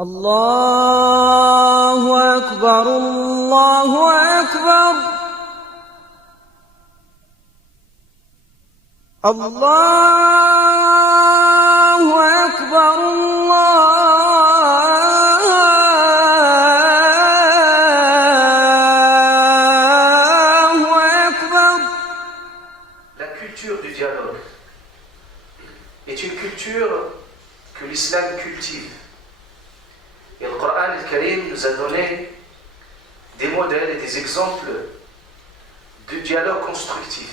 الله أكبر الله أكبر الله أكبر الله أكبر. La culture du dialogue est une culture que l'islam cultive. Et le Coran al-Karim nous a donné des modèles et des exemples de dialogue constructif.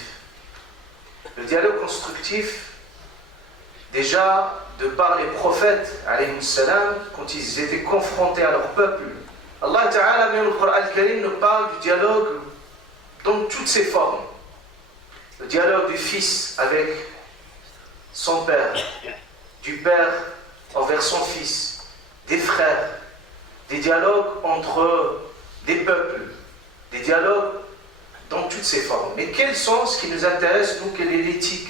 Le dialogue constructif, déjà de par les prophètes, alayhi salam, quand ils étaient confrontés à leur peuple, Allah Ta'ala, même le Coran al-Karim, nous parle du dialogue dans toutes ses formes. Le dialogue du fils avec son père, du père envers son fils, des frères, des dialogues entre des peuples, des dialogues dans toutes ces formes. Mais quel sont ce qui nous intéresse, nous, quelle est l'éthique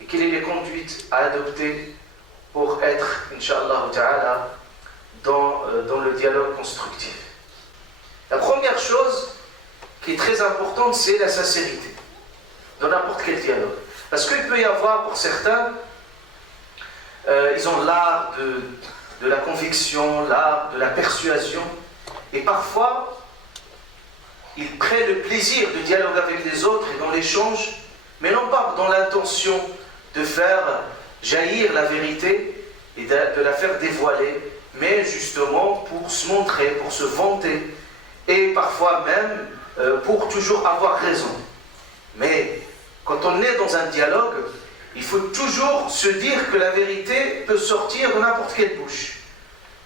et quelles sont les conduites à adopter pour être, Inch'Allah Ta'ala, dans le dialogue constructif. La première chose qui est très importante, c'est la sincérité dans n'importe quel dialogue. Parce qu'il peut y avoir, pour certains, ils ont l'art de la conviction, l'art de la persuasion, et parfois ils prennent le plaisir de dialoguer avec les autres et dans l'échange, mais non pas dans l'intention de faire jaillir la vérité et de la faire dévoiler, mais justement pour se montrer, pour se vanter, et parfois même pour toujours avoir raison. Mais quand on est dans un dialogue, il faut toujours se dire que la vérité peut sortir de n'importe quelle bouche.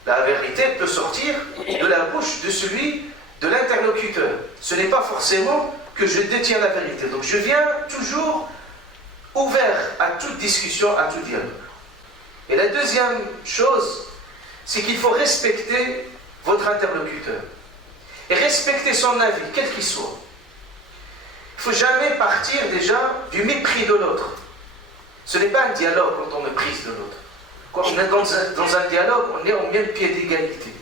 La vérité peut sortir de la bouche de celui, de l'interlocuteur. Ce n'est pas forcément que je détiens la vérité. Donc je viens toujours ouvert à toute discussion, à tout dialogue. Et la deuxième chose, c'est qu'il faut respecter votre interlocuteur. Et respecter son avis, quel qu'il soit. Il ne faut jamais partir déjà du mépris de l'autre. Ce n'est pas un dialogue quand on méprise de l'autre. Quand on est dans un dialogue, on est au même pied d'égalité.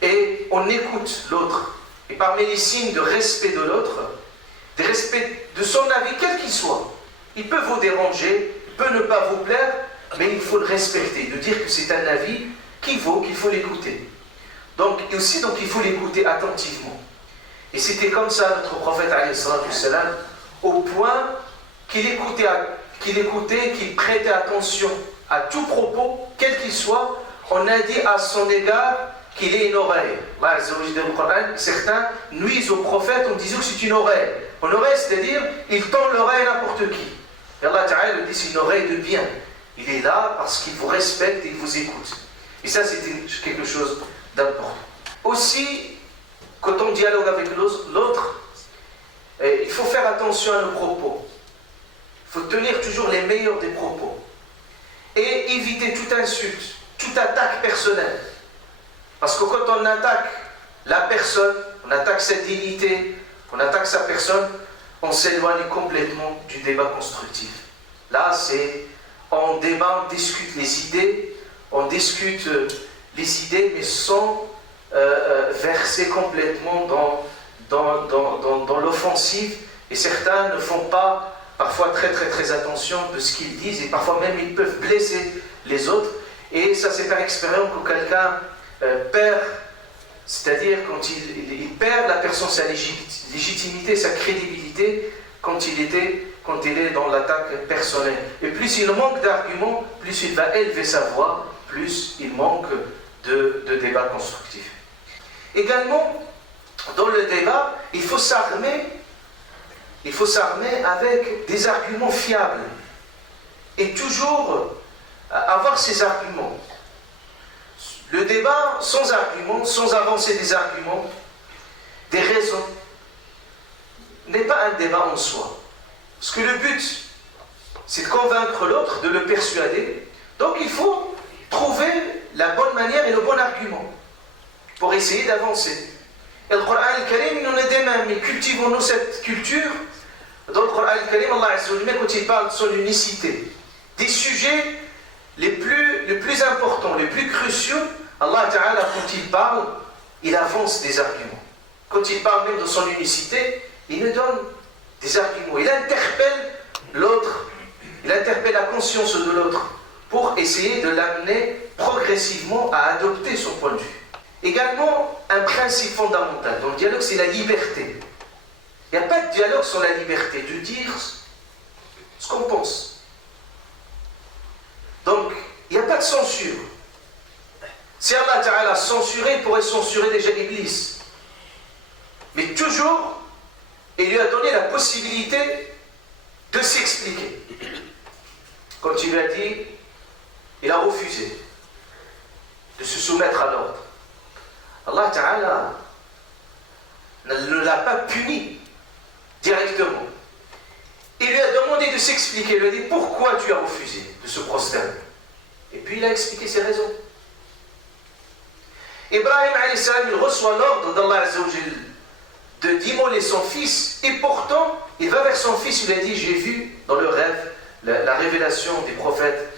Et on écoute l'autre. Et parmi les signes de respect de l'autre, de respect de son avis, quel qu'il soit, il peut vous déranger, il peut ne pas vous plaire, mais il faut le respecter, de dire que c'est un avis qui vaut, qu'il faut l'écouter. Donc, et aussi, il faut l'écouter attentivement. Et c'était comme ça notre prophète, alayhi salam, au point qu'il écoutait, qu'il prêtait attention à tout propos, quel qu'il soit. On a dit à son égard qu'il est une oreille. Allah Azza wa Jalla dans le Coran, certains nuisent au prophète en disant que c'est une oreille. Une oreille, c'est-à-dire, il tend l'oreille à n'importe qui. Et Allah Ta'ala dit c'est une oreille de bien. Il est là parce qu'il vous respecte et il vous écoute. Et ça, c'est quelque chose d'important. Aussi, quand on dialogue avec l'autre, il faut faire attention à nos propos. Il faut tenir toujours les meilleurs des propos. Et éviter toute insulte, toute attaque personnelle. Parce que quand on attaque la personne, on attaque sa dignité, on attaque sa personne, on s'éloigne complètement du débat constructif. Là, on débat, on discute les idées, mais sans verser complètement dans l'offensive. Et certains ne font pas parfois très très très attention de ce qu'ils disent, et parfois même ils peuvent blesser les autres. Et ça, c'est par expérience que quelqu'un perd, c'est-à-dire quand il perd la personne sa légitimité, sa crédibilité quand il est dans l'attaque personnelle. Et plus il manque d'arguments, plus il va élever sa voix, plus il manque de débat constructif. Également, dans le débat, il faut s'armer avec des arguments fiables et toujours avoir ces arguments. Le débat sans arguments, sans avancer des arguments, des raisons, n'est pas un débat en soi. Parce que le but, c'est de convaincre l'autre, de le persuader. Donc il faut trouver la bonne manière et le bon argument pour essayer d'avancer. Et le Coran al-Karim, il en est des mêmes. Mais cultivons-nous cette culture. Dans le Coran al-Karim, Allah Azza wa Jalla, quand il parle de son unicité, des sujets les plus importants, les plus cruciaux, Allah Ta'ala, quand il parle, il avance des arguments. Quand il parle même de son unicité, il nous donne des arguments. Il interpelle l'autre, il interpelle la conscience de l'autre pour essayer de l'amener progressivement à adopter son point de vue. Également, un principe fondamental dans le dialogue, c'est la liberté. Il n'y a pas de dialogue sans la liberté de dire ce qu'on pense. Donc, il n'y a pas de censure. Si Allah Ta'ala a censuré, il pourrait censurer déjà Iblis. Mais toujours, il lui a donné la possibilité de s'expliquer. Quand il lui a dit, il a refusé de se soumettre à l'ordre. Allah Ta'ala ne l'a pas puni directement. Il lui a demandé de s'expliquer. Il lui a dit, pourquoi tu as refusé de se prosterner? Et puis il a expliqué ses raisons. Ibrahim alayhi salam, il reçoit l'ordre d'Allah Azza wa Jal de d'immoler son fils, et pourtant il va vers son fils, il lui a dit, j'ai vu dans le rêve, la révélation des prophètes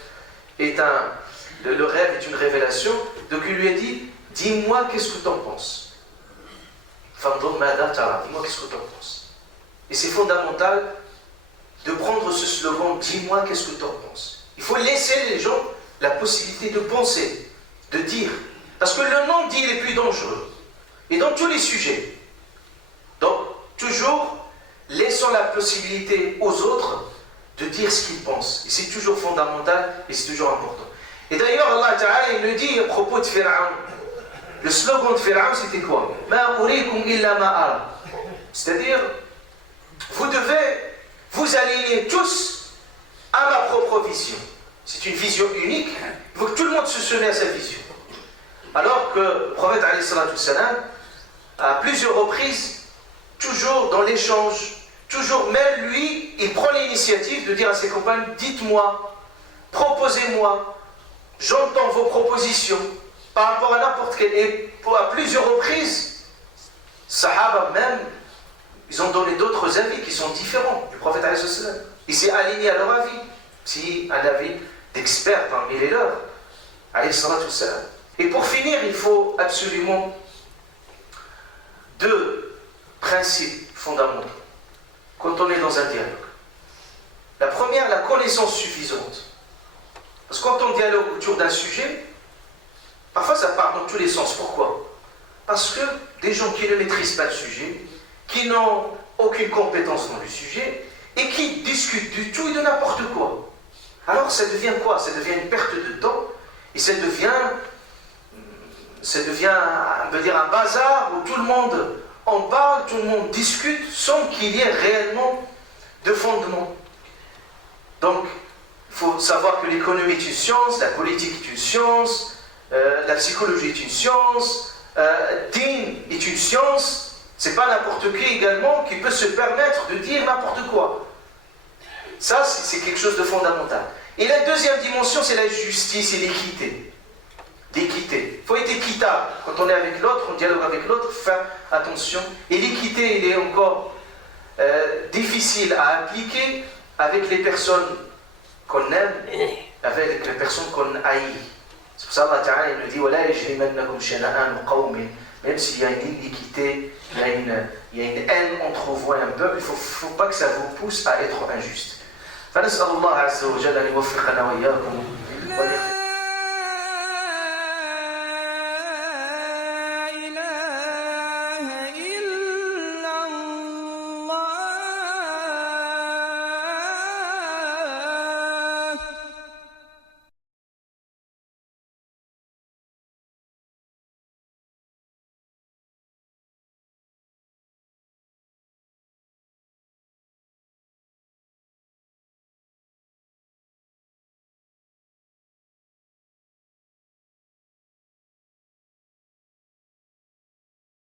le rêve est une révélation, donc il lui a dit, dis-moi qu'est-ce que tu en penses. Dis-moi qu'est-ce que tu en penses. Et c'est fondamental de prendre ce slogan, dis-moi qu'est-ce que tu en penses. Il faut laisser les gens la possibilité de penser, de dire. Parce que le non-dit est plus dangereux. Et dans tous les sujets. Donc, toujours, laissons la possibilité aux autres de dire ce qu'ils pensent. Et c'est toujours fondamental et c'est toujours important. Et d'ailleurs, Allah Ta'ala, il le dit à propos de Pharaon. Le slogan de Pharaon, c'était quoi? Ma urikum illa ma ara. C'est-à-dire, vous devez vous aligner tous à ma propre vision. C'est une vision unique. Il faut que tout le monde se soume à sa vision. Alors que le prophète, alayhi salatu salam, à plusieurs reprises, toujours dans l'échange, toujours même lui, il prend l'initiative de dire à ses compagnes, dites-moi, proposez-moi, j'entends vos propositions par rapport à n'importe quel. Et à plusieurs reprises, Sahaba même, ils ont donné d'autres avis qui sont différents du prophète alayhi salam. Il s'est aligné à leur avis, si un avis d'experts parmi les leurs, alayhi salatu salam. Et pour finir, il faut absolument deux principes fondamentaux quand on est dans un dialogue. La première, la connaissance suffisante. Parce que quand on dialogue autour d'un sujet, parfois ça part dans tous les sens. Pourquoi? Parce que des gens qui ne maîtrisent pas le sujet, qui n'ont aucune compétence dans le sujet, et qui discutent du tout et de n'importe quoi. Alors ça devient quoi? Ça devient une perte de temps, et ça devient on peut dire, un bazar où tout le monde en parle, tout le monde discute sans qu'il y ait réellement de fondement. Donc, il faut savoir que l'économie est une science, la politique est une science, la psychologie est une science, din est une science. C'est pas n'importe qui également qui peut se permettre de dire n'importe quoi. Ça, c'est quelque chose de fondamental. Et la deuxième dimension, c'est la justice et l'équité. L'équité. Il faut être équitable. Quand on est avec l'autre, on dialogue avec l'autre, faire attention. Et l'équité, il est encore difficile à appliquer avec les personnes qu'on aime, avec les personnes qu'on haït. C'est pour ça qu'Allah Ta'ala nous dit وَلَا يَجْرِمَنَّكُمْ شَنَآنُ قَوْمٍ. Même s'il y a une iniquité, il y a une haine entre vous et un peuple, il ne faut pas que ça vous pousse à être injuste. فنسأل الله عز وجل أن يوفقنا وإياكم